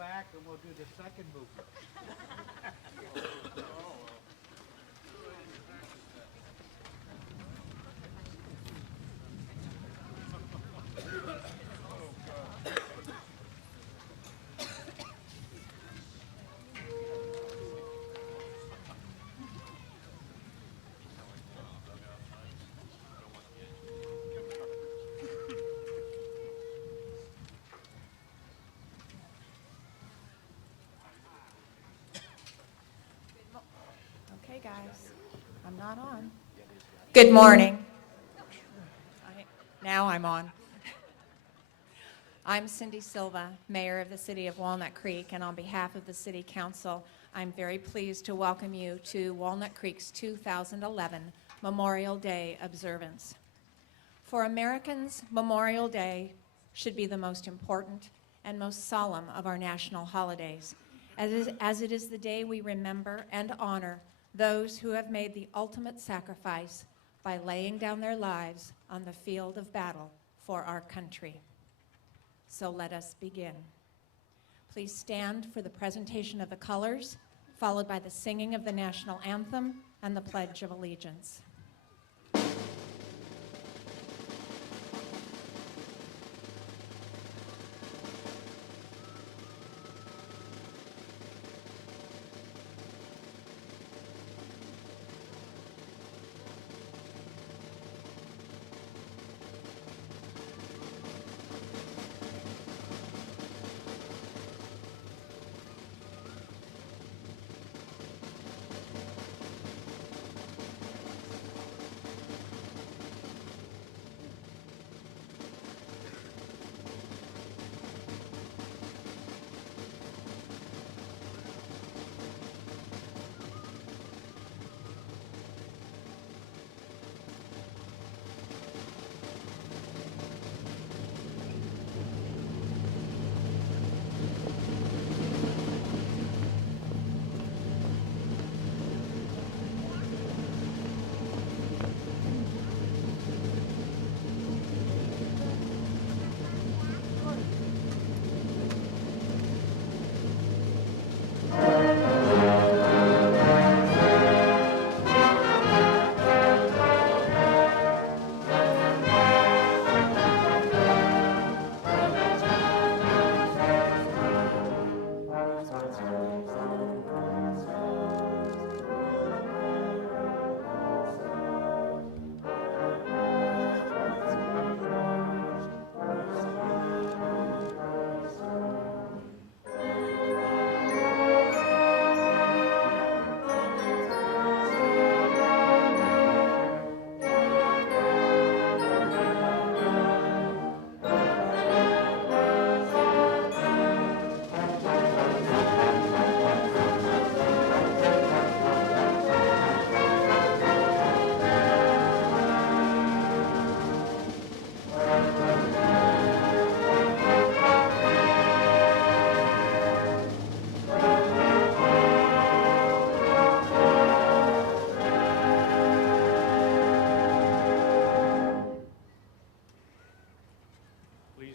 back and we'll do the second movement. Okay, guys, I'm not on. Good morning. Now I'm on. I'm Cindy Silva, Mayor of the City of Walnut Creek, and on behalf of the City Council, I'm very pleased to welcome you to Walnut Creek's 2011 Memorial Day observance. For Americans, Memorial Day should be the most important and most solemn of our national holidays, as it is the day we remember and honor those who have made the ultimate sacrifice by laying down their lives on the field of battle for our country. So let us begin. Please stand for the presentation of the colors, followed by the singing of the national anthem and the Pledge of Allegiance.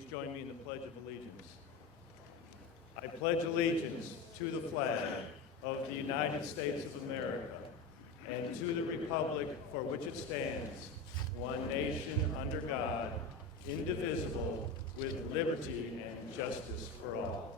Join me in the Pledge of Allegiance. I pledge allegiance to the flag of the United States of America and to the republic for which it stands, one nation under God, indivisible, with liberty and justice for all.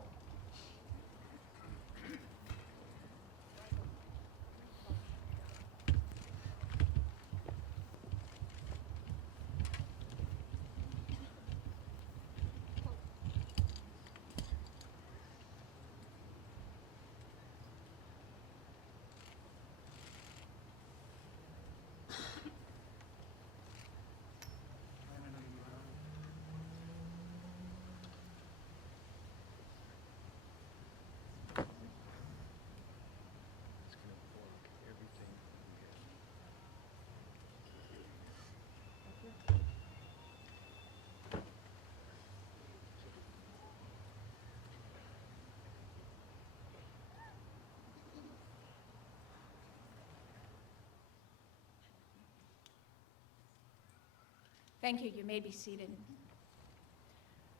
Thank you. You may be seated.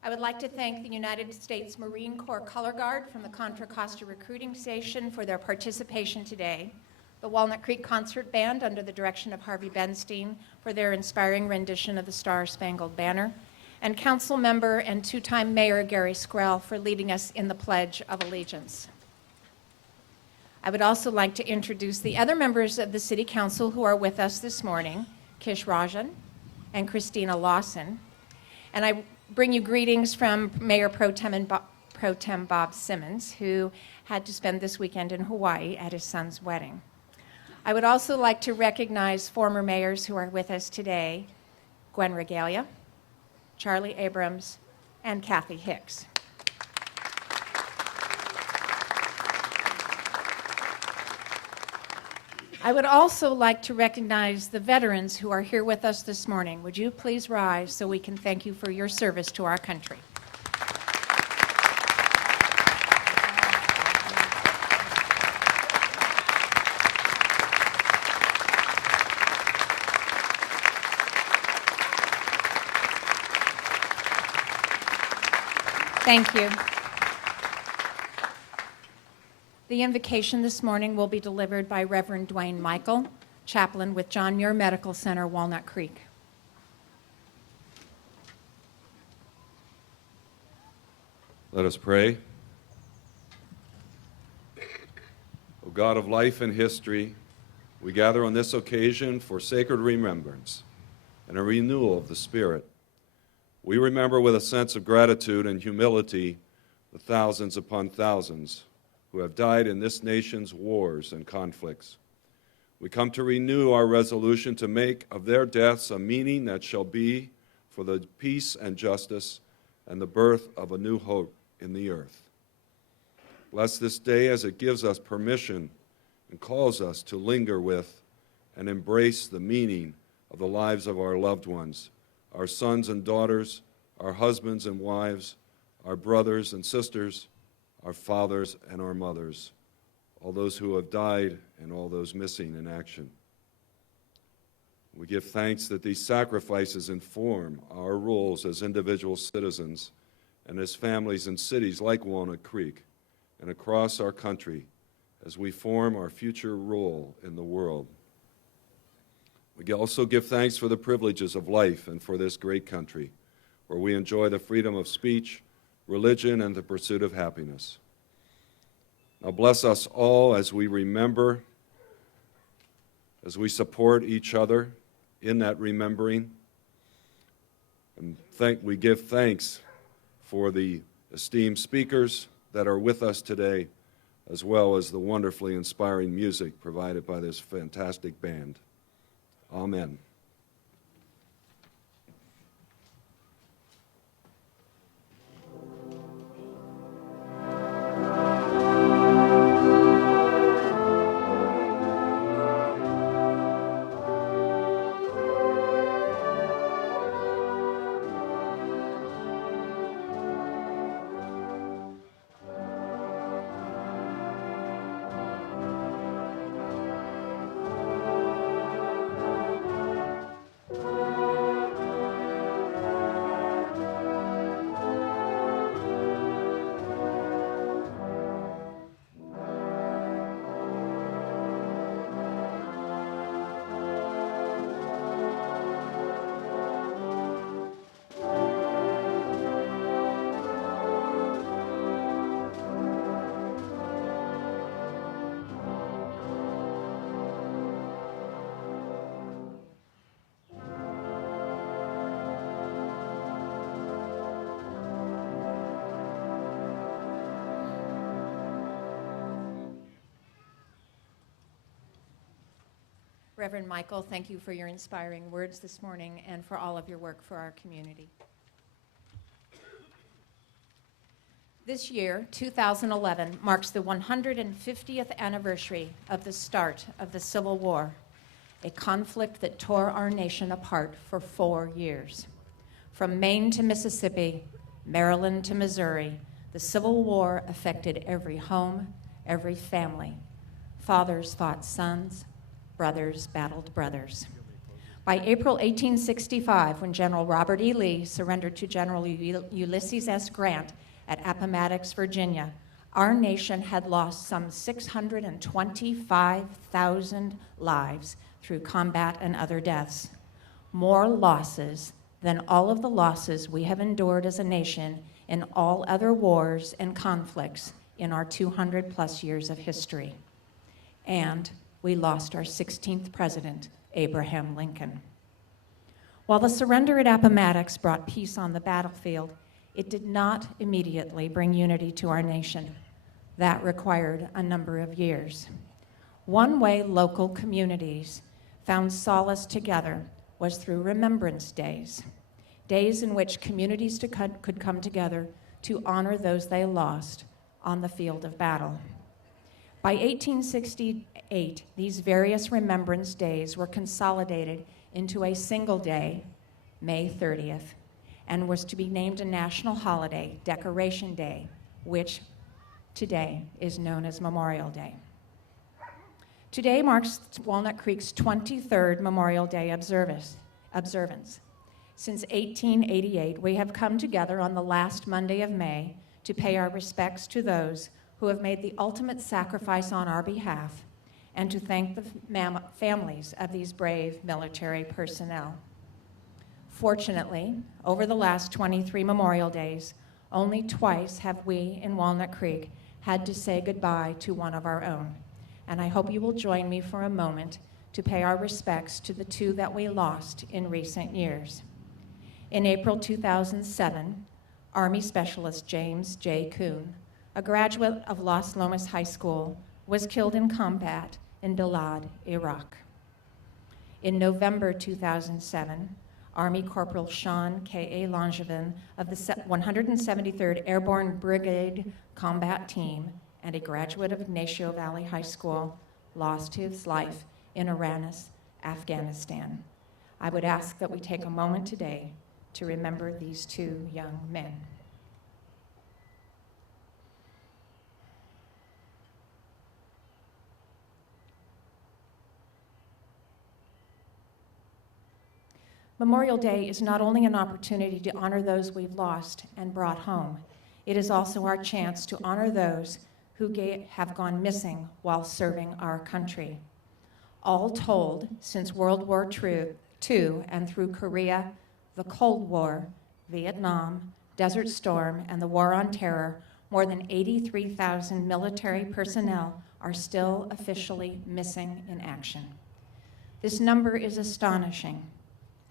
I would like to thank the United States Marine Corps Color Guard from the Contra Costa Recruiting Station for their participation today, the Walnut Creek Concert Band under the direction of Harvey Benstein for their inspiring rendition of the Star-Spangled Banner, and Council Member and two-time Mayor Gary Skrell for leading us in the Pledge of Allegiance. I would also like to introduce the other members of the City Council who are with us this morning, Kish Rajan and Christina Lawson. And I bring you greetings from Mayor Pro Tem Bob Simmons, who had to spend this weekend in Hawaii at his son's wedding. I would also like to recognize former mayors who are with us today, Gwen Regalia, Charlie Abrams, and Kathy Hicks. I would also like to recognize the veterans who are here with us this morning. Would you please rise so we can thank you for your service to our country? Thank you. The invocation this morning will be delivered by Reverend Dwayne Michael, chaplain with John Muir Medical Center, Walnut Creek. Let us pray. O God of life and history, we gather on this occasion for sacred remembrance and a renewal of the Spirit. We remember with a sense of gratitude and humility the thousands upon thousands who have died in this nation's wars and conflicts. We come to renew our resolution to make of their deaths a meaning that shall be for the peace and justice and the birth of a new hope in the earth. Bless this day as it gives us permission and calls us to linger with and embrace the meaning of the lives of our loved ones, our sons and daughters, our husbands and wives, our brothers and sisters, our fathers and our mothers, all those who have died and all those missing in action. We give thanks that these sacrifices inform our roles as individual citizens and as families in cities like Walnut Creek and across our country as we form our future role in the world. We also give thanks for the privileges of life and for this great country, where we enjoy the freedom of speech, religion, and the pursuit of happiness. Now bless us all as we remember, as we support each other in that remembering. And we give thanks for the esteemed speakers that are with us today, as well as the wonderfully inspiring music provided by this fantastic band. Amen. Reverend Michael, thank you for your inspiring words this morning and for all of your work for our community. This year, 2011, marks the 150th anniversary of the start of the Civil War, a conflict that tore our nation apart for 4 years. From Maine to Mississippi, Maryland to Missouri, the Civil War affected every home, every family. Fathers fought sons, brothers battled brothers. By April 1865, when General Robert E. Lee surrendered to General Ulysses S. Grant at Appomattox, Virginia, our nation had lost some 625,000 lives through combat and other deaths. More losses than all of the losses we have endured as a nation in all other wars and conflicts in our 200-plus years of history. And we lost our 16th president, Abraham Lincoln. While the surrender at Appomattox brought peace on the battlefield, it did not immediately bring unity to our nation. That required a number of years. One way local communities found solace together was through Remembrance Days, days in which communities could come together to honor those they lost on the field of battle. By 1868, these various Remembrance Days were consolidated into a single day, May 30th, and was to be named a national holiday, Decoration Day, which today is known as Memorial Day. Today marks Walnut Creek's 23rd Memorial Day observance. Since 1888, we have come together on the last Monday of May to pay our respects to those who have made the ultimate sacrifice on our behalf and to thank the families of these brave military personnel. Fortunately, over the last 23 Memorial Days, only twice have we in Walnut Creek had to say goodbye to one of our own. And I hope you will join me for a moment to pay our respects to the two that we lost in recent years. In April 2007, Army Specialist James J. Kuhn, a graduate of Los Lomas High School, was killed in combat in Balad, Iraq. In November 2007, Army Corporal Sean K.A. Langevin of the 173rd Airborne Brigade Combat Team and a graduate of Ignacio Valley High School lost his life in Aranis, Afghanistan. I would ask that we take a moment today to remember these two young men. Memorial Day is not only an opportunity to honor those we've lost and brought home, it is also our chance to honor those who have gone missing while serving our country. All told, since World War II and through Korea, the Cold War, Vietnam, Desert Storm, and the War on Terror, more than 83,000 military personnel are still officially missing in action. This number is astonishing.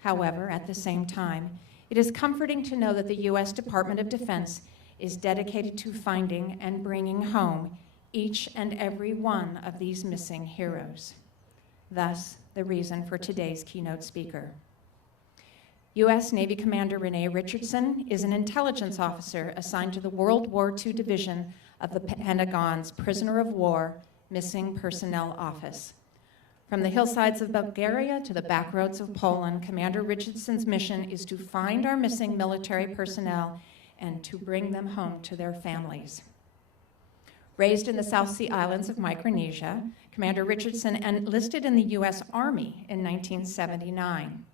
However, at the same time, it is comforting to know that the U.S. Department of Defense is dedicated to finding and bringing home each and every one of these missing heroes. Thus, the reason for today's keynote speaker. U.S. Navy Commander Renee Richardson is an intelligence officer assigned to the World War II Division of the Pentagon's Prisoner of War Missing Personnel Office. From the hillsides of Bulgaria to the back roads of Poland, Commander Richardson's mission is to find our missing military personnel and to bring them home to their families. Raised in the South Sea Islands of Micronesia, Commander Richardson enlisted in the U.S. Army in 1979.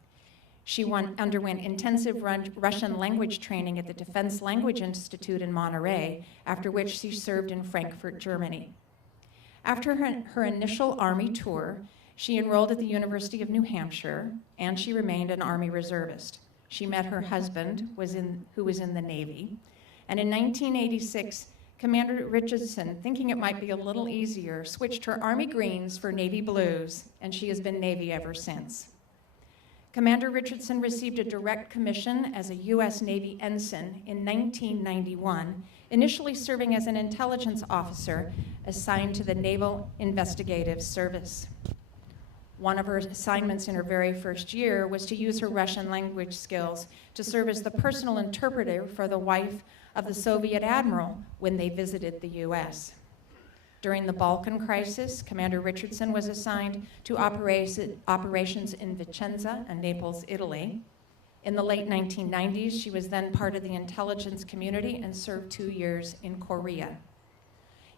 She underwent intensive Russian language training at the Defense Language Institute in Monterey, after which she served in Frankfurt, Germany. After her initial Army tour, she enrolled at the University of New Hampshire, and she remained an Army reservist. She met her husband, who was in the Navy, and in 1986, Commander Richardson, thinking it might be a little easier, switched her Army greens for Navy blues, and she has been Navy ever since. Commander Richardson received a direct commission as a U.S. Navy ensign in 1991, initially serving as an intelligence officer assigned to the Naval Investigative Service. One of her assignments in her very first year was to use her Russian language skills to serve as the personal interpreter for the wife of the Soviet admiral when they visited the U.S. During the Balkan crisis, Commander Richardson was assigned to operations in Vicenza and Naples, Italy. In the late 1990s, she was then part of the intelligence community and served 2 years in Korea.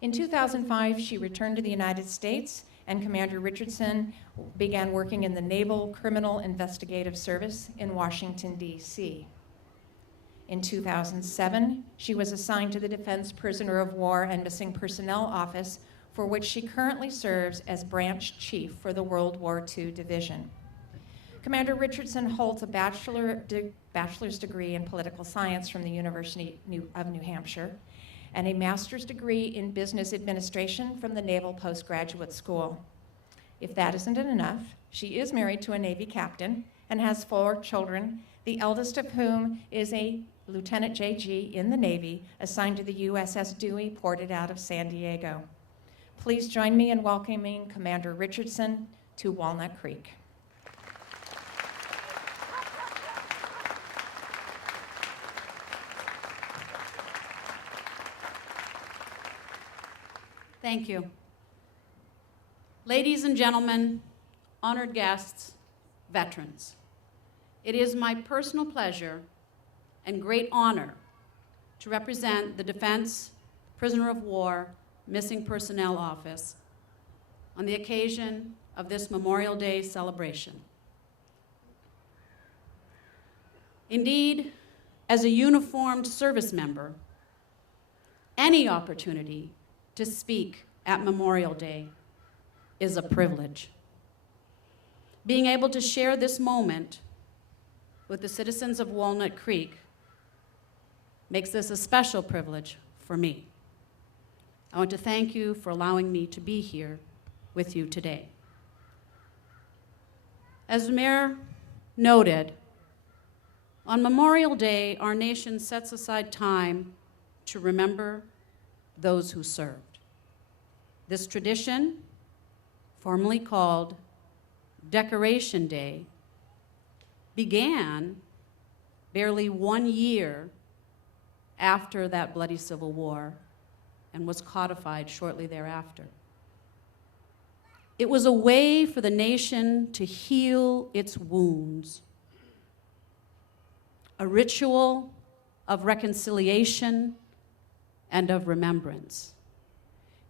In 2005, she returned to the United States and Commander Richardson began working in the Naval Criminal Investigative Service in Washington, D.C. In 2007, she was assigned to the Defense Prisoner of War and Missing Personnel Office, for which she currently serves as Branch Chief for the World War II Division. Commander Richardson holds a bachelor's degree in political science from the University of New Hampshire and a master's degree in business administration from the Naval Postgraduate School. If that isn't enough, she is married to a Navy captain and has 4 children, the eldest of whom is a Lieutenant JG in the Navy assigned to the USS Dewey, ported out of San Diego. Please join me in welcoming Commander Richardson to Walnut Creek. Thank you. Ladies and gentlemen, honored guests, veterans, it is my personal pleasure and great honor to represent the Defense Prisoner of War Missing Personnel Office on the occasion of this Memorial Day celebration. Indeed, as a uniformed service member, any opportunity to speak at Memorial Day is a privilege. Being able to share this moment with the citizens of Walnut Creek makes this a special privilege for me. I want to thank you for allowing me to be here with you today. As the Mayor noted, on Memorial Day, our nation sets aside time to remember those who served. This tradition, formerly called Decoration Day, began barely 1 year after that bloody Civil War and was codified shortly thereafter. It was a way for the nation to heal its wounds, a ritual of reconciliation and of remembrance.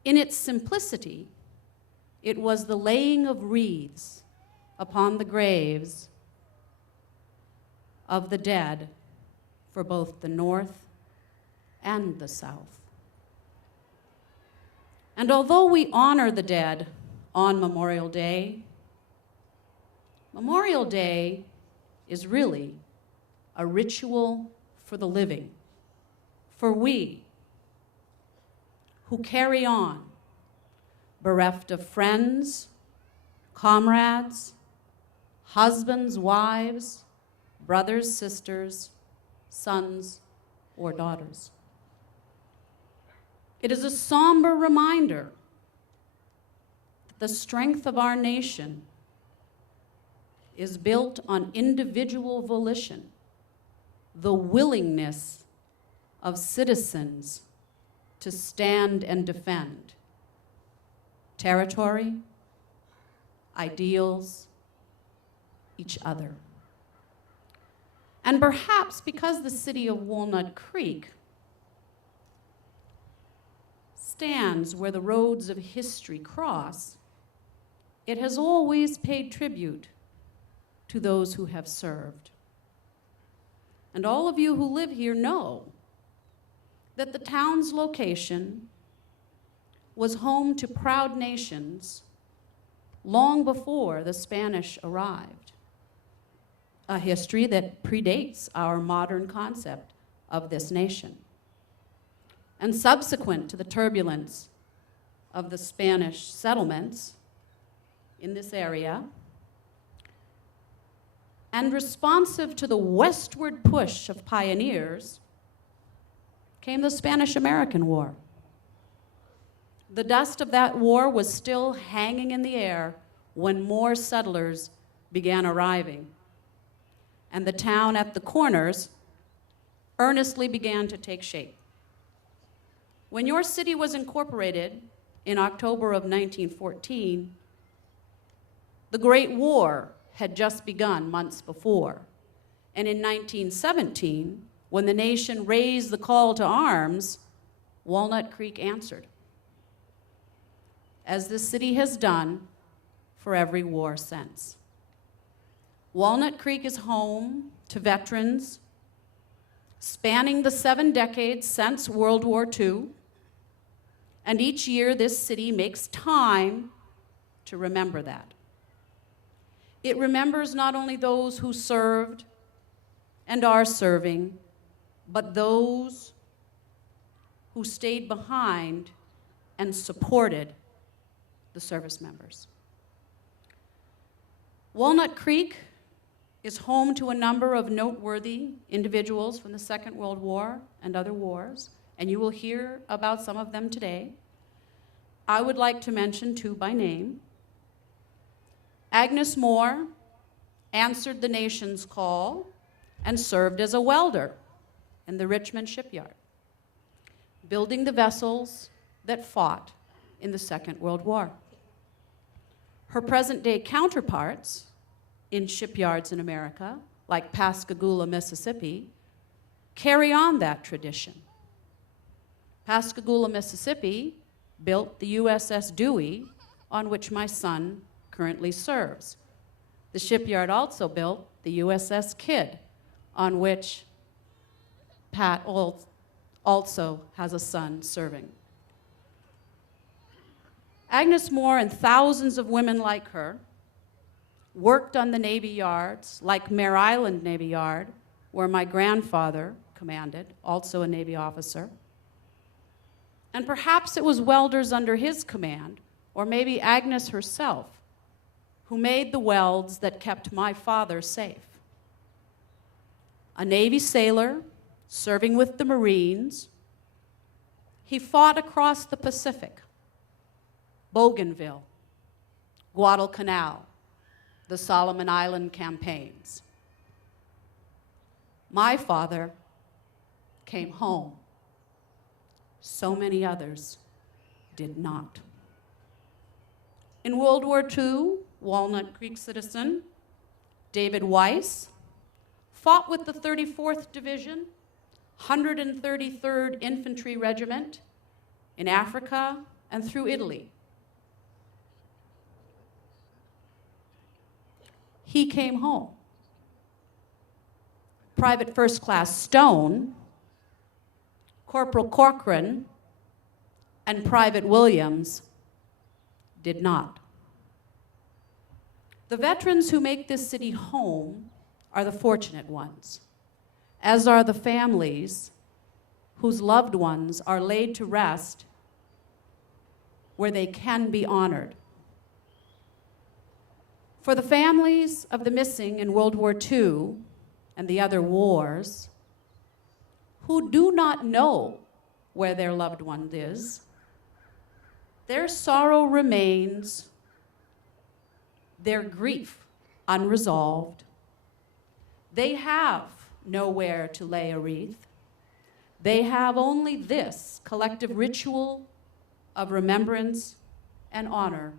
In its simplicity, it was the laying of wreaths upon the graves of the dead for both the North and the South. And although we honor the dead on Memorial Day is really a ritual for the living, for we who carry on, bereft of friends, comrades, husbands, wives, brothers, sisters, sons, or daughters. It is a somber reminder that the strength of our nation is built on individual volition, the willingness of citizens to stand and defend territory, ideals, each other. And perhaps because the city of Walnut Creek stands where the roads of history cross, it has always paid tribute to those who have served. And all of you who live here know that the town's location was home to proud nations long before the Spanish arrived, a history that predates our modern concept of this nation. And subsequent to the turbulence of the Spanish settlements in this area, and responsive to the westward push of pioneers, came the Spanish-American War. The dust of that war was still hanging in the air when more settlers began arriving, and the town at the corners earnestly began to take shape. When your city was incorporated in October of 1914, the Great War had just begun months before. And in 1917, when the nation raised the call to arms, Walnut Creek answered. as this city has done for every war since. Walnut Creek is home to veterans spanning the 7 decades since World War II, and each year this city makes time to remember that. It remembers not only those who served and are serving, but those who stayed behind and supported the service members. Walnut Creek is home to a number of noteworthy individuals from the Second World War and other wars, and you will hear about some of them today. I would like to mention 2 by name. Agnes Moore answered the nation's call and served as a welder in the Richmond shipyard, building the vessels that fought in the Second World War. Her present-day counterparts in shipyards in America, like Pascagoula, Mississippi, carry on that tradition. Pascagoula, Mississippi built the USS Dewey, on which my son currently serves. The shipyard also built the USS Kidd, on which Pat also has a son serving. Agnes Moore and thousands of women like her worked on the Navy yards, like Mare Island Navy Yard, where my grandfather commanded, also a Navy officer. And perhaps it was welders under his command, or maybe Agnes herself, who made the welds that kept my father safe. A Navy sailor serving with the Marines, he fought across the Pacific, Bougainville, Guadalcanal, the Solomon Island campaigns. My father came home. So many others did not. In World War II, Walnut Creek citizen David Weiss fought with the 34th Division, 133rd Infantry Regiment in Africa and through Italy. He came home. Private First Class Stone, Corporal Corcoran, and Private Williams did not. The veterans who make this city home are the fortunate ones, as are the families whose loved ones are laid to rest where they can be honored. For the families of the missing in World War II and the other wars, who do not know where their loved one is, their sorrow remains, their grief unresolved. They have nowhere to lay a wreath. They have only this collective ritual of remembrance and honor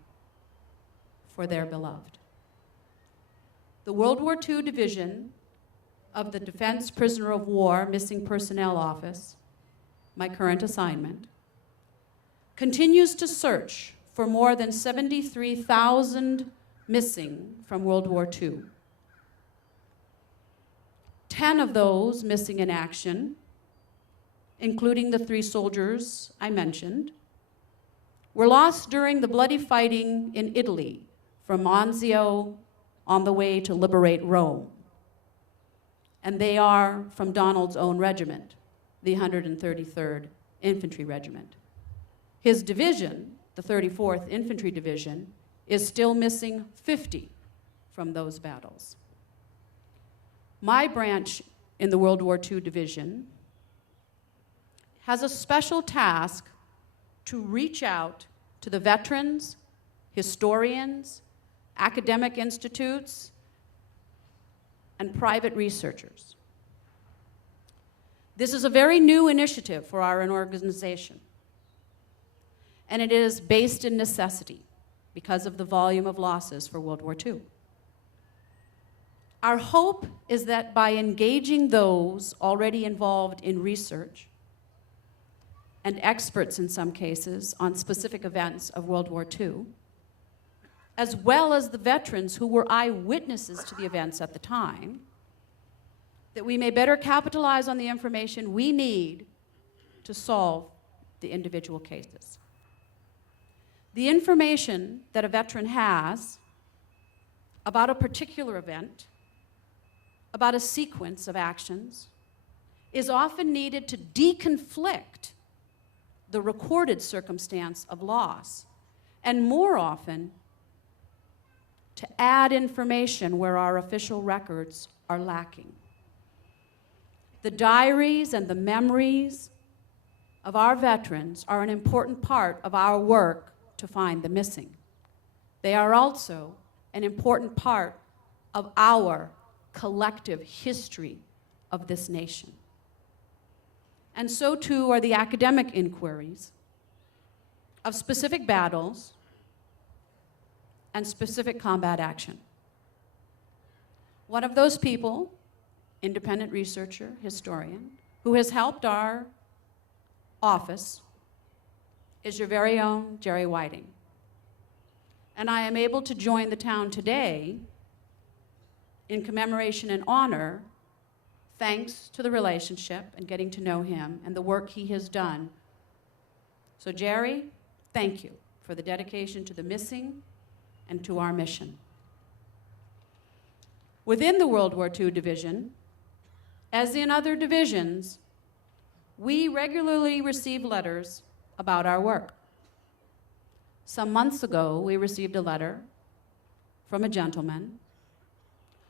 for their beloved. The World War II Division of the Defense Prisoner of War Missing Personnel Office, my current assignment, continues to search for more than 73,000 missing from World War II. 10 of those missing in action, including the 3 soldiers I mentioned, were lost during the bloody fighting in Italy from Anzio on the way to liberate Rome. And they are from Donald's own regiment, the 133rd Infantry Regiment. His division, the 34th Infantry Division, is still missing 50 from those battles. My branch in the World War II Division has a special task to reach out to the veterans, historians, academic institutes, and private researchers. This is a very new initiative for our organization, and it is based in necessity because of the volume of losses for World War II. Our hope is that by engaging those already involved in research and experts in some cases on specific events of World War II, as well as the veterans who were eyewitnesses to the events at the time, that we may better capitalize on the information we need to solve the individual cases. The information that a veteran has about a particular event, about a sequence of actions, is often needed to deconflict the recorded circumstance of loss, and more often, to add information where our official records are lacking. The diaries and the memories of our veterans are an important part of our work to find the missing. They are also an important part of our collective history of this nation. And so too are the academic inquiries of specific battles and specific combat action. One of those people, independent researcher, historian, who has helped our office is your very own Jerry Whiting. And I am able to join the town today in commemoration and honor, thanks to the relationship and getting to know him and the work he has done. So Jerry, thank you for the dedication to the missing and to our mission. Within the World War II division, as in other divisions, we regularly receive letters about our work. Some months ago, we received a letter from a gentleman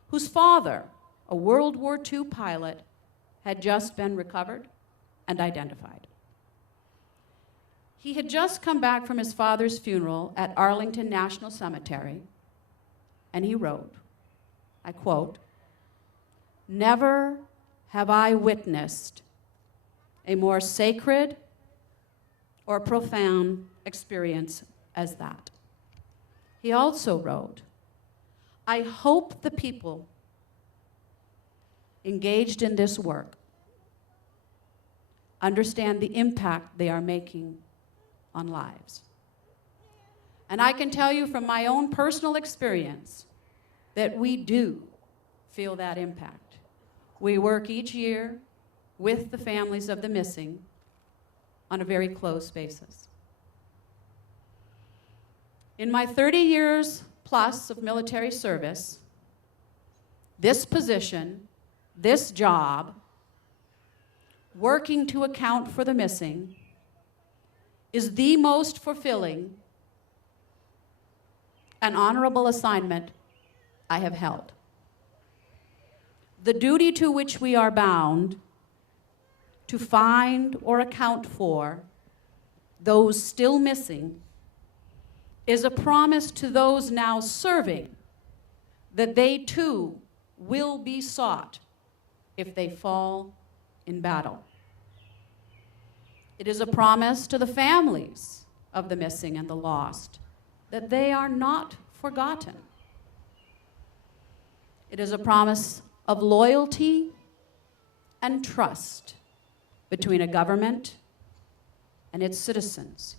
whose father, a World War II pilot, had just been recovered and identified. He had just come back from his father's funeral at Arlington National Cemetery, and he wrote, I quote, "Never have I witnessed a more sacred or profound experience as that." He also wrote, "I hope the people engaged in this work understand the impact they are making on lives." And I can tell you from my own personal experience that we do feel that impact. We work each year with the families of the missing on a very close basis. In my 30 years plus of military service, this position, this job, working to account for the missing, is the most fulfilling and honorable assignment I have held. The duty to which we are bound to find or account for those still missing is a promise to those now serving that they too will be sought if they fall in battle. It is a promise to the families of the missing and the lost that they are not forgotten. It is a promise of loyalty and trust between a government and its citizens,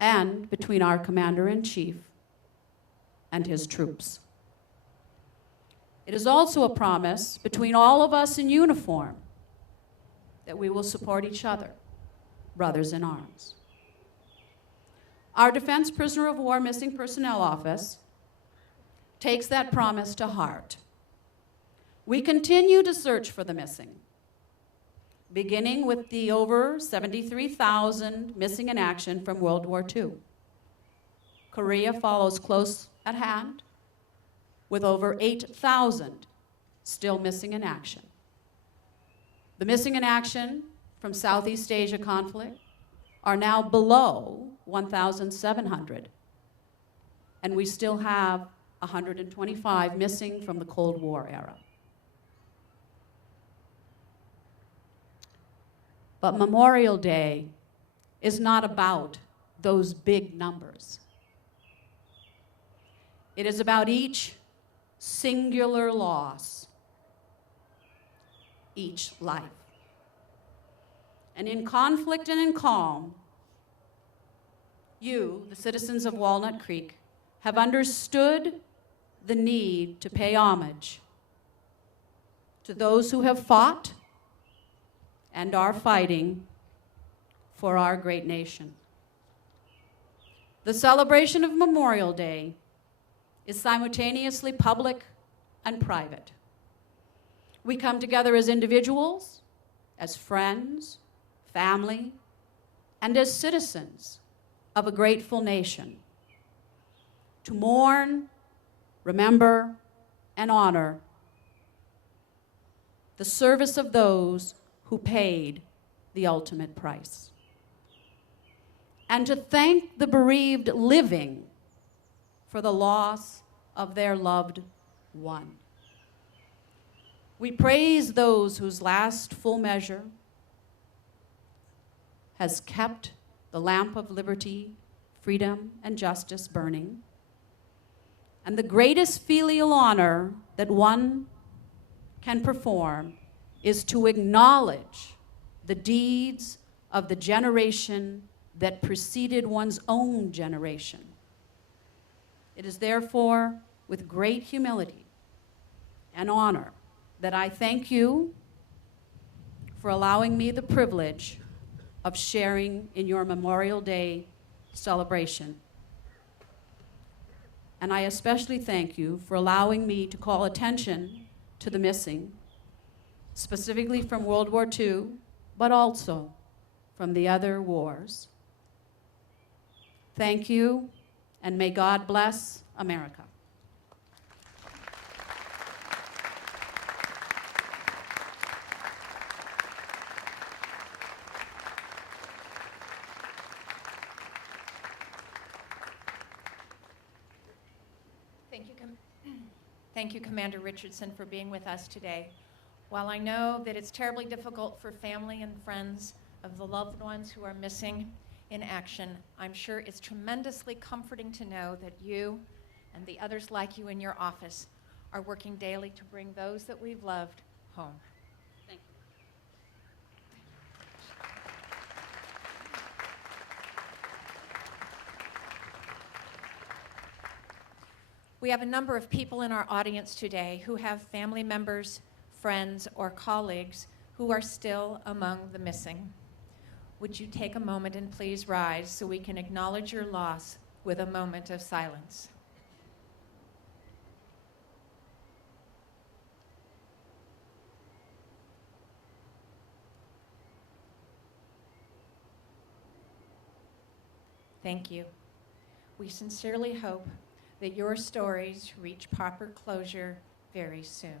and between our Commander-in-Chief and his troops. It is also a promise between all of us in uniform that we will support each other, brothers in arms. Our Defense Prisoner of War Missing Personnel Office takes that promise to heart. We continue to search for the missing, beginning with the over 73,000 missing in action from World War II. Korea follows close at hand, with over 8,000 still missing in action. The missing in action from Southeast Asia conflict are now below 1,700, and we still have 125 missing from the Cold War era. But Memorial Day is not about those big numbers. It is about each singular loss, each life. And in conflict and in calm, you, the citizens of Walnut Creek, have understood the need to pay homage to those who have fought and are fighting for our great nation. The celebration of Memorial Day is simultaneously public and private. We come together as individuals, as friends, family, and as citizens of a grateful nation to mourn, remember, and honor the service of those who paid the ultimate price, and to thank the bereaved living for the loss of their loved one. We praise those whose last full measure has kept the lamp of liberty, freedom, and justice burning. And the greatest filial honor that one can perform is to acknowledge the deeds of the generation that preceded one's own generation. It is therefore with great humility and honor that I thank you for allowing me the privilege of sharing in your Memorial Day celebration. And I especially thank you for allowing me to call attention to the missing, specifically from World War II, but also from the other wars. Thank you, and may God bless America. Thank you, Commander Richardson, for being with us today. While I know that it's terribly difficult for family and friends of the loved ones who are missing in action, I'm sure it's tremendously comforting to know that you and the others like you in your office are working daily to bring those that we've loved home. Thank you. We have a number of people in our audience today who have family members, friends, or colleagues who are still among the missing. Would you take a moment and please rise so we can acknowledge your loss with a moment of silence? Thank you. We sincerely hope that your stories reach proper closure very soon.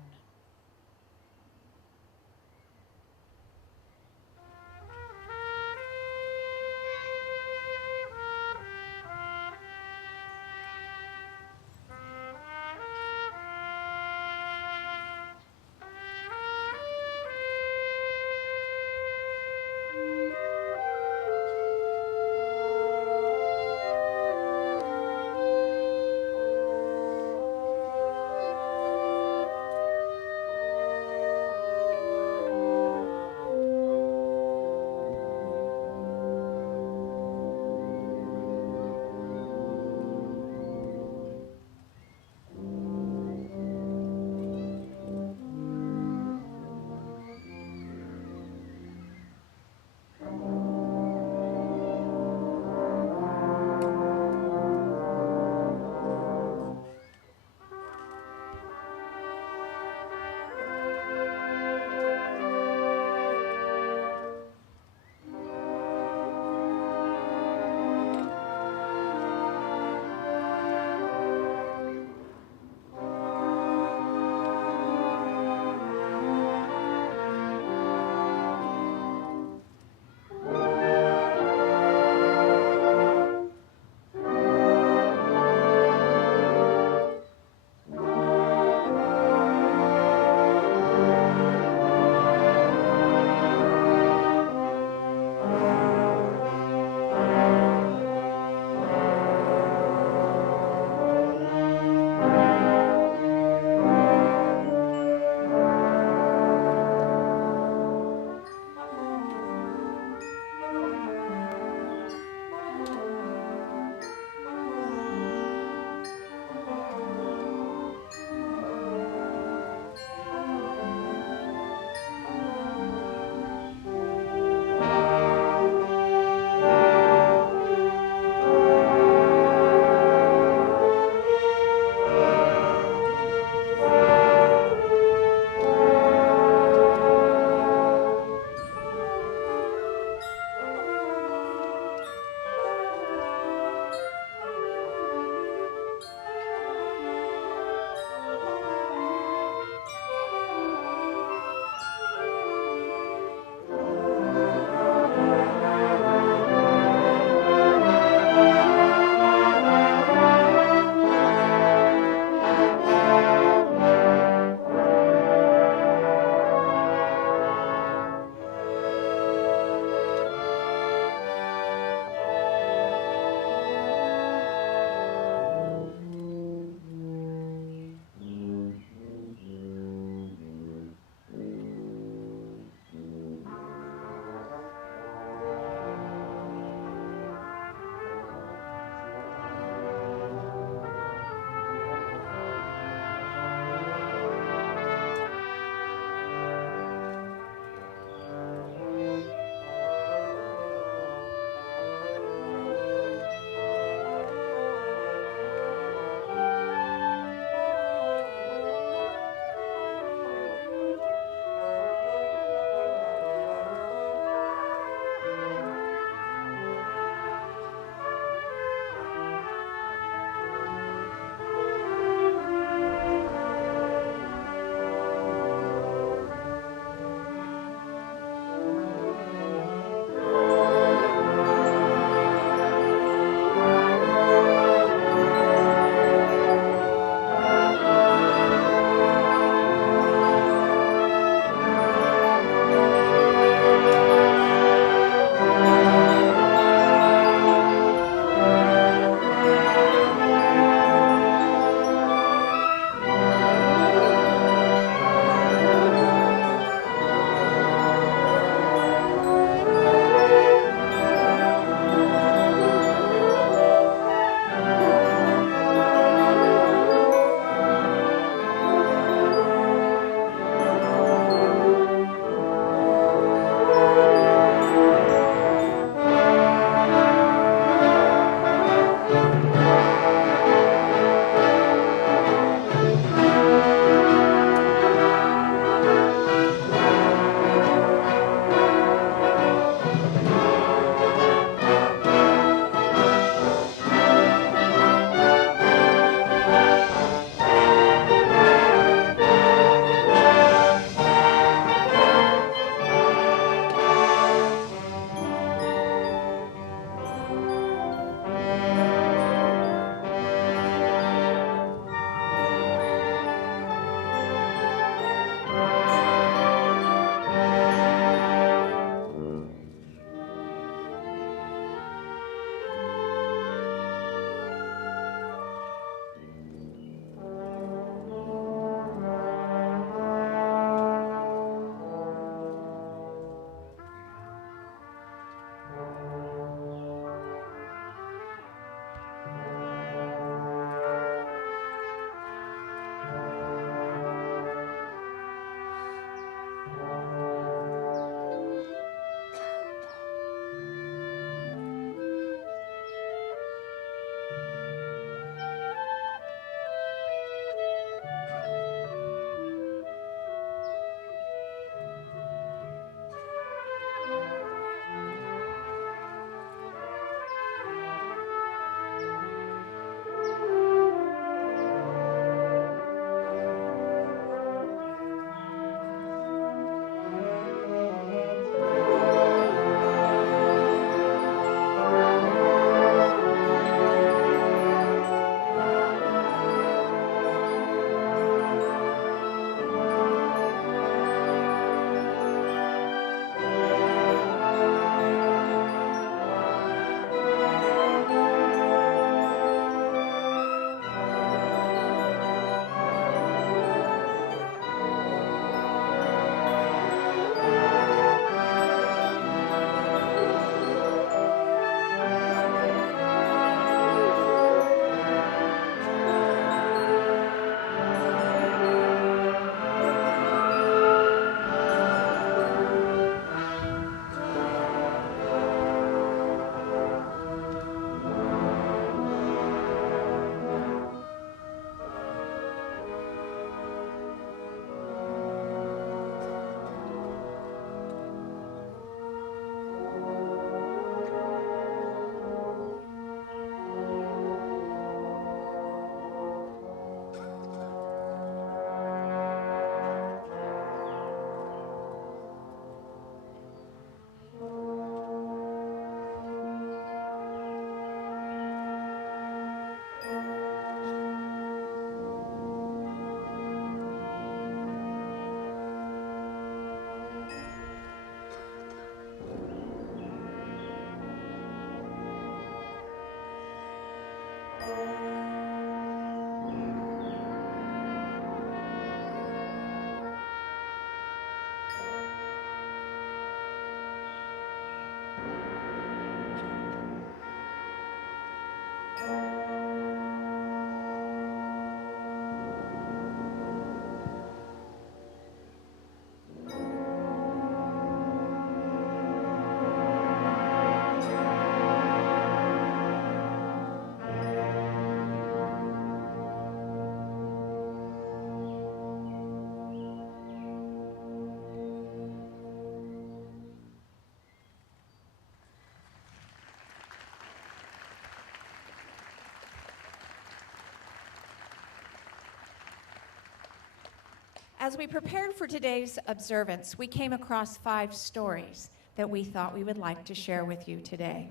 As we prepared for today's observance, we came across 5 stories that we thought we would like to share with you today.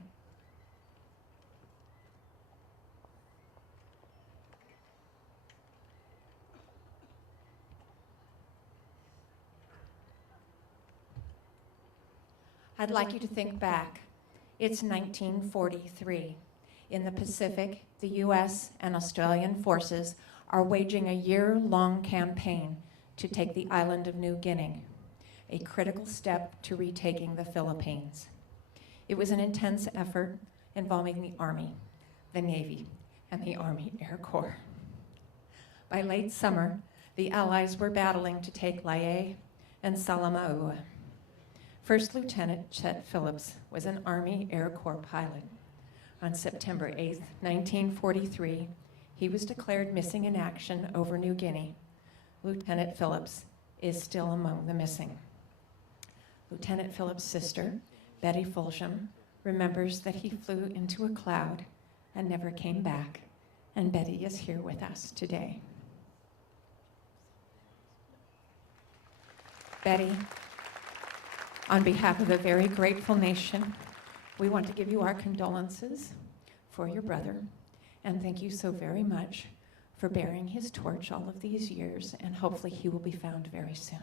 I'd like you to think back. It's 1943. In the Pacific, the U.S. and Australian forces are waging a year-long campaign to take the island of New Guinea, a critical step to retaking the Philippines. It was an intense effort involving the Army, the Navy, and the Army Air Corps. By late summer, the Allies were battling to take Lae and Salamaua. First Lieutenant Chet Phillips was an Army Air Corps pilot. On September 8, 1943, he was declared missing in action over New Guinea. Lieutenant Phillips is still among the missing. Lieutenant Phillips' sister, Betty Fulsham, remembers that he flew into a cloud and never came back, and Betty is here with us today. Betty, on behalf of a very grateful nation, we want to give you our condolences for your brother, and thank you so very much for bearing his torch all of these years, and hopefully he will be found very soon.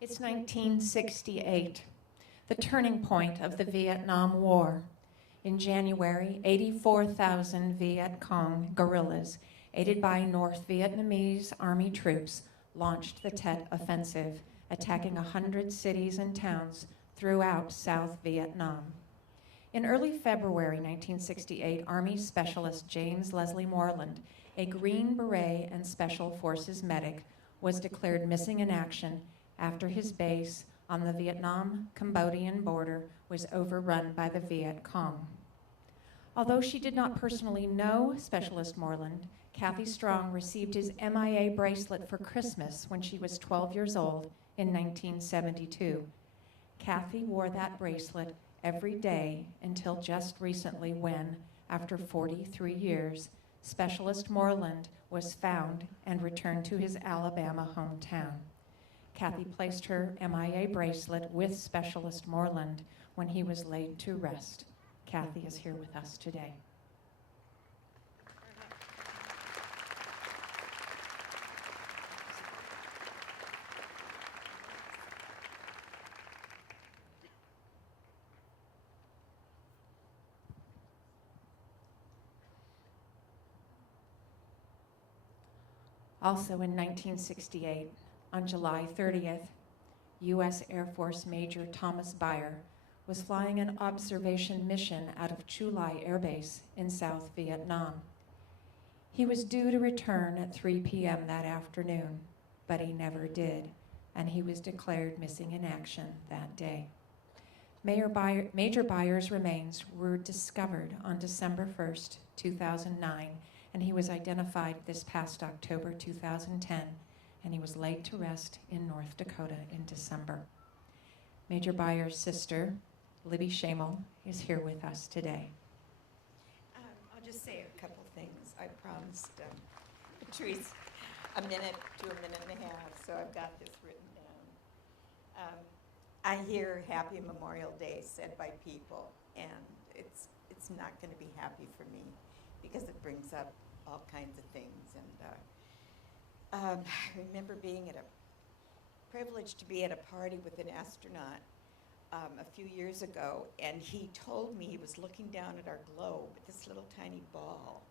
It's 1968, the turning point of the Vietnam War. In January, 84,000 Viet Cong guerrillas, aided by North Vietnamese Army troops, launched the Tet Offensive, attacking 100 cities and towns throughout South Vietnam. In early February 1968, Army Specialist James Leslie Moreland, a Green Beret and Special Forces medic, was declared missing in action after his base on the Vietnam-Cambodian border was overrun by the Viet Cong. Although she did not personally know Specialist Moreland, Kathy Strong received his MIA bracelet for Christmas when she was 12 years old in 1972. Kathy wore that bracelet every day until just recently when, after 43 years, Specialist Moreland was found and returned to his Alabama hometown. Kathy placed her MIA bracelet with Specialist Moreland when he was laid to rest. Kathy is here with us today. Also in 1968, on July 30th, U.S. Air Force Major Thomas Beyer was flying an observation mission out of Chu Lai Air Base in South Vietnam. He was due to return at 3 p.m. that afternoon, but he never did, and he was declared missing in action that day. Major Beyer's remains were discovered on December 1st, 2009, and he was identified this past October 2010, and he was laid to rest in North Dakota in December. Major Beyer's sister, Libby Shamel, is here with us today. I'll just say a couple things. I promised Patrice a minute to a minute and a half, so I've got this written down. I hear Happy Memorial Day said by people, and it's not going to be happy for me because it brings up all kinds of things. And I remember being privileged to be at a party with an astronaut a few years ago, and he told me he was looking down at our globe, this little tiny ball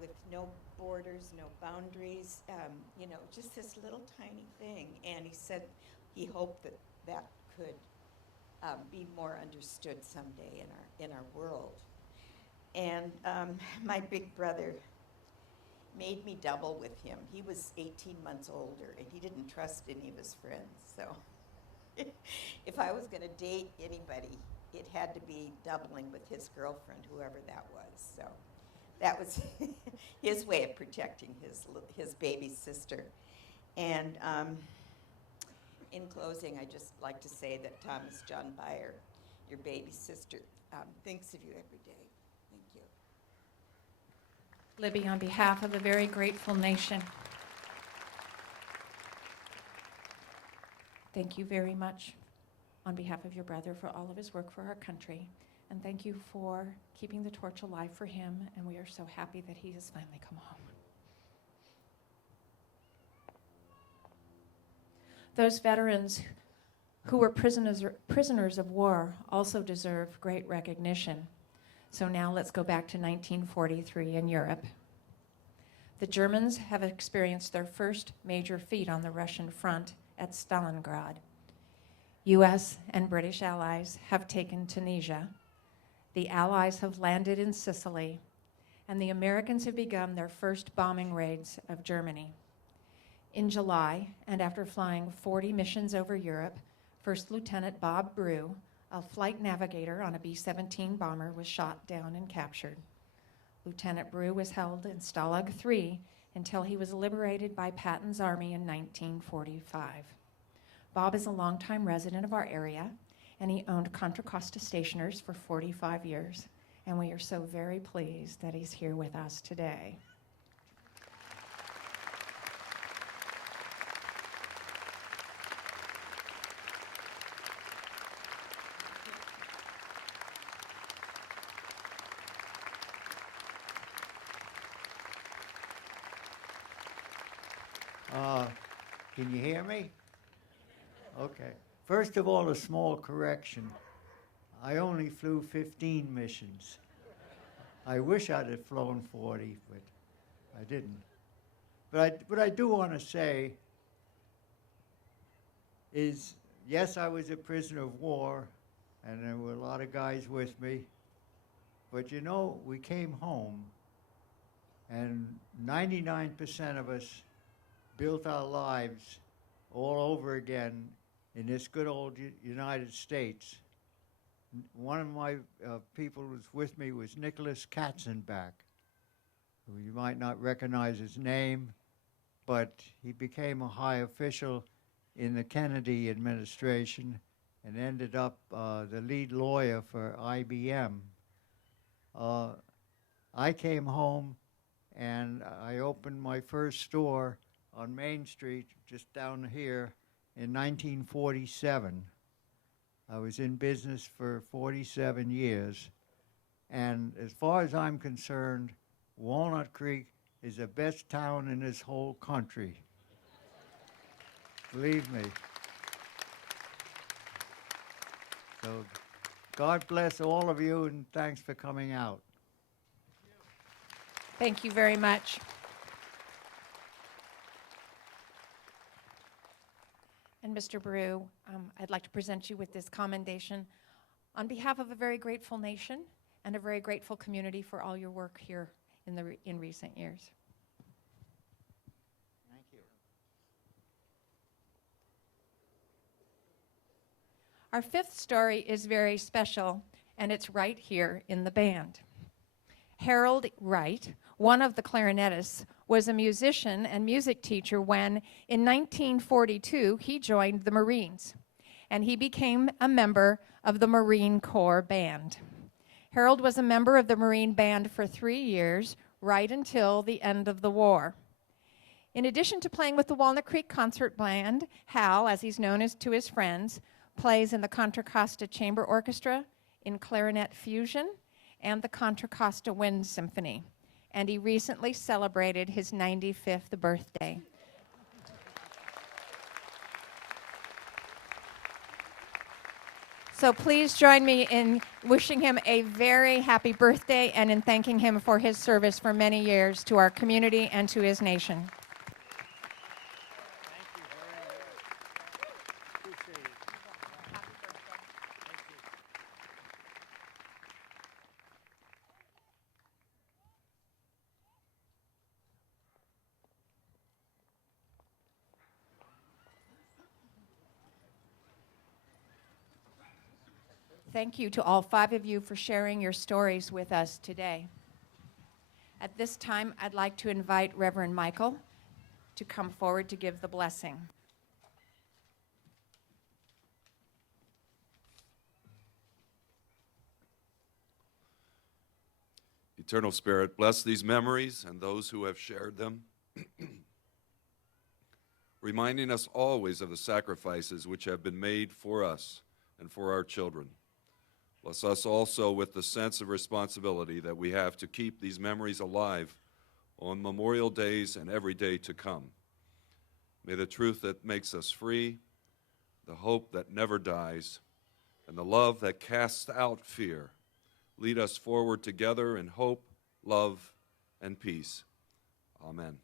with no borders, no boundaries, just this little tiny thing. And he said he hoped that could be more understood someday in our world. And my big brother made me double with him. He was 18 months older, and he didn't trust any of his friends. So if I was going to date anybody, it had to be doubling with his girlfriend, whoever that was. So that was his way of protecting his baby sister. And in closing, I'd just like to say that Thomas John Byer, your baby sister, thinks of you every day. Thank you. Libby, on behalf of a very grateful nation, thank you very much on behalf of your brother for all of his work for our country. And thank you for keeping the torch alive for him. And we are so happy that he has finally come home. Those veterans who were prisoners of war also deserve great recognition. So now let's go back to 1943 in Europe. The Germans have experienced their first major feat on the Russian front at Stalingrad. US and British allies have taken Tunisia. The Allies have landed in Sicily, and the Americans have begun their first bombing raids of Germany. In July, and after flying 40 missions over Europe, First Lieutenant Bob Brew, a flight navigator on a B-17 bomber, was shot down and captured. Lieutenant Brew was held in Stalag 3 until he was liberated by Patton's army in 1945. Bob is a longtime resident of our area, and he owned Contra Costa Stationers for 45 years, and we are so very pleased that he's here with us today. Can you hear me? Okay. First of all, a small correction. I only flew 15 missions. I wish I'd have flown 40, but I didn't. But what I do want to say is, yes, I was a prisoner of war, and there were a lot of guys with me. But you know, we came home, and 99% of us built our lives all over again in this good old United States. One of my people who was with me was Nicholas Katzenbach, who you might not recognize his name, but he became a high official in the Kennedy administration and ended up the lead lawyer for IBM. I came home and I opened my first store on Main Street, just down here, in 1947. I was in business for 47 years. And as far as I'm concerned, Walnut Creek is the best town in this whole country. Believe me. So God bless all of you, and thanks for coming out. Thank you very much. And Mr. Brew, I'd like to present you with this commendation on behalf of a very grateful nation and a very grateful community for all your work here in recent years. Thank you. Our fifth story is very special, and it's right here in the band. Harold Wright, one of the clarinetists, was a musician and music teacher when, in 1942, he joined the Marines, and he became a member of the Marine Corps Band. Harold was a member of the Marine Band for 3 years, right until the end of the war. In addition to playing with the Walnut Creek Concert Band, Hal, as he's known to his friends, plays in the Contra Costa Chamber Orchestra, in Clarinet Fusion, and the Contra Costa Wind Symphony. And he recently celebrated his 95th birthday. So please join me in wishing him a very happy birthday and in thanking him for his service for many years to our community and to his nation. Thank you to all 5 of you for sharing your stories with us today. At this time, I'd like to invite Reverend Michael to come forward to give the blessing. Eternal Spirit, bless these memories and those who have shared them, reminding us always of the sacrifices which have been made for us and for our children. Bless us also with the sense of responsibility that we have to keep these memories alive on Memorial Days and every day to come. May the truth that makes us free, the hope that never dies, and the love that casts out fear lead us forward together in hope, love, and peace. Amen.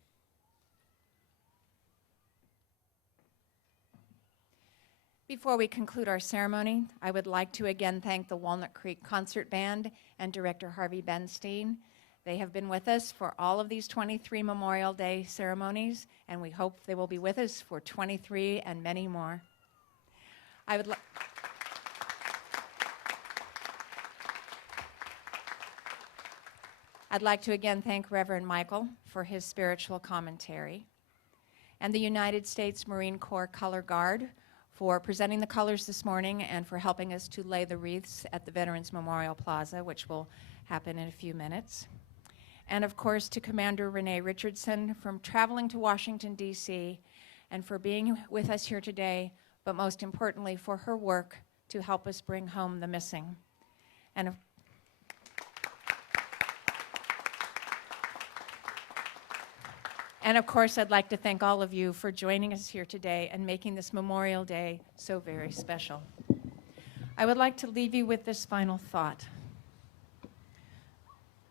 Before we conclude our ceremony, I would like to again thank the Walnut Creek Concert Band and Director Harvey Benstein. They have been with us for all of these 23 Memorial Day ceremonies, and we hope they will be with us for 23 and many more. I'd like to again thank Reverend Michael for his spiritual commentary, and the United States Marine Corps Color Guard for presenting the colors this morning and for helping us to lay the wreaths at the Veterans Memorial Plaza, which will happen in a few minutes. And of course to Commander Renee Richardson for traveling to Washington, D.C., and for being with us here today, but most importantly for her work to help us bring home the missing. And of course, I'd like to thank all of you for joining us here today and making this Memorial Day so very special. I would like to leave you with this final thought.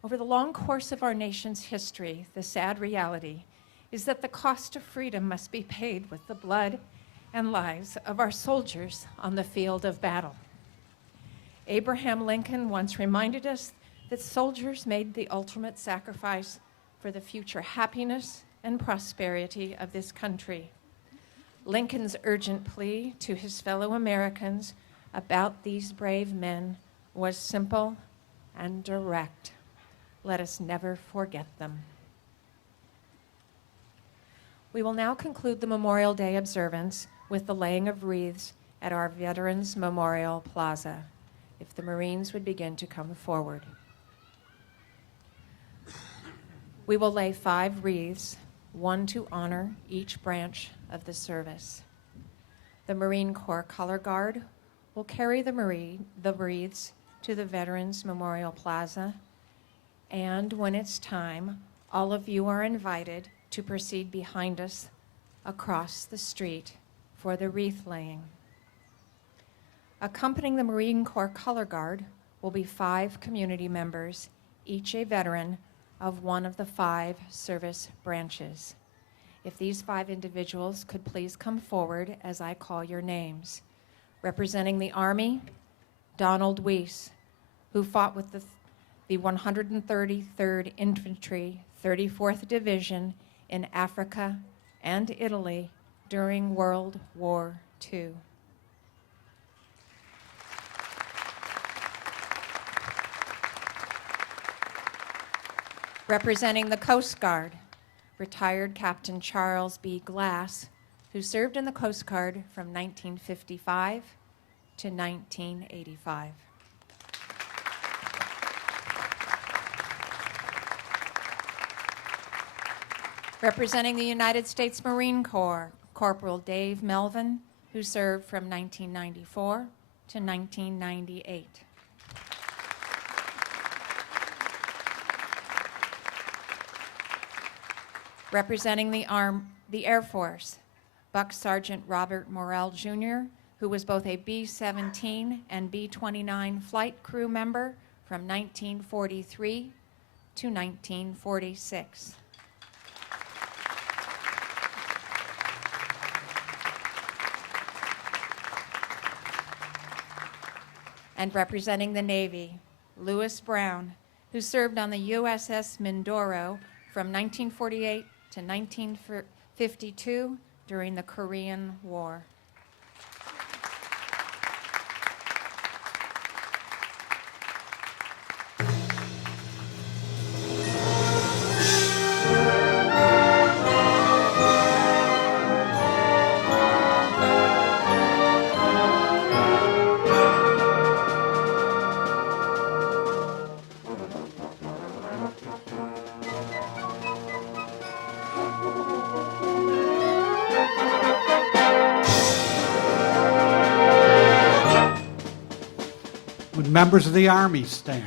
Over the long course of our nation's history, the sad reality is that the cost of freedom must be paid with the blood and lives of our soldiers on the field of battle. Abraham Lincoln once reminded us that soldiers made the ultimate sacrifice for the future happiness and prosperity of this country. Lincoln's urgent plea to his fellow Americans about these brave men was simple and direct. Let us never forget them. We will now conclude the Memorial Day observance with the laying of wreaths at our Veterans Memorial Plaza. If the Marines would begin to come forward. We will lay 5 wreaths, one to honor each branch of the service. The Marine Corps Color Guard will carry the wreaths to the Veterans Memorial Plaza, and when it's time, all of you are invited to proceed behind us across the street for the wreath laying. Accompanying the Marine Corps Color Guard will be 5 community members, each a veteran of one of the 5 service branches. If these 5 individuals could please come forward as I call your names. Representing the Army, Donald Weiss, who fought with the 133rd Infantry, 34th Division in Africa and Italy during World War II. Representing the Coast Guard, retired Captain Charles B. Glass, who served in the Coast Guard from 1955 to 1985. Representing the United States Marine Corps, Corporal Dave Melvin, who served from 1994 to 1998. Representing the Air Force, Buck Sergeant Robert Morrell, Jr., who was both a B-17 and B-29 flight crew member from 1943 to 1946. And representing the Navy, Lewis Brown, who served on the USS Mindoro from 1948 to 1952 during the Korean War. members of the Army stand?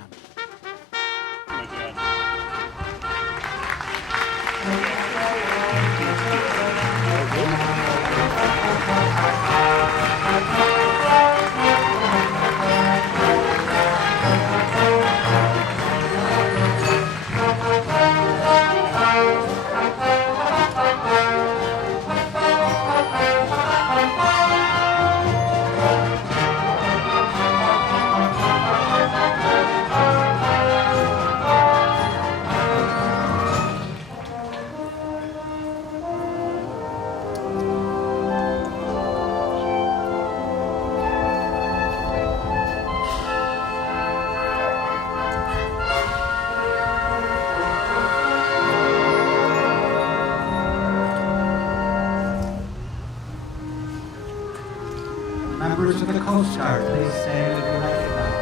Members of the Coast Guard, please stand and be recognized.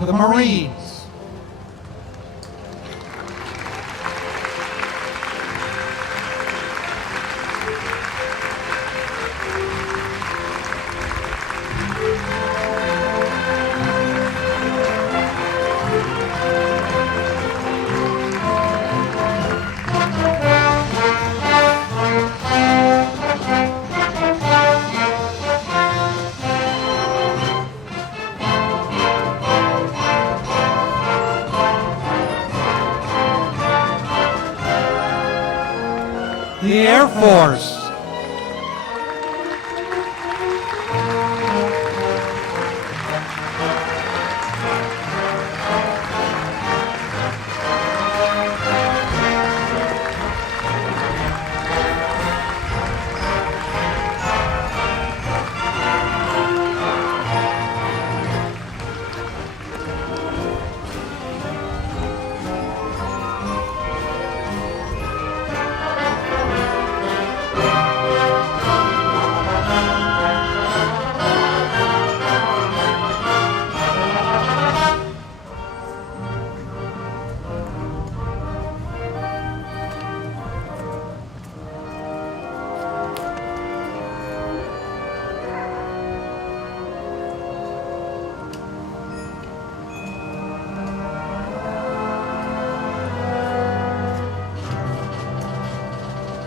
To the Marines. The Air Force.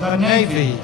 The Navy.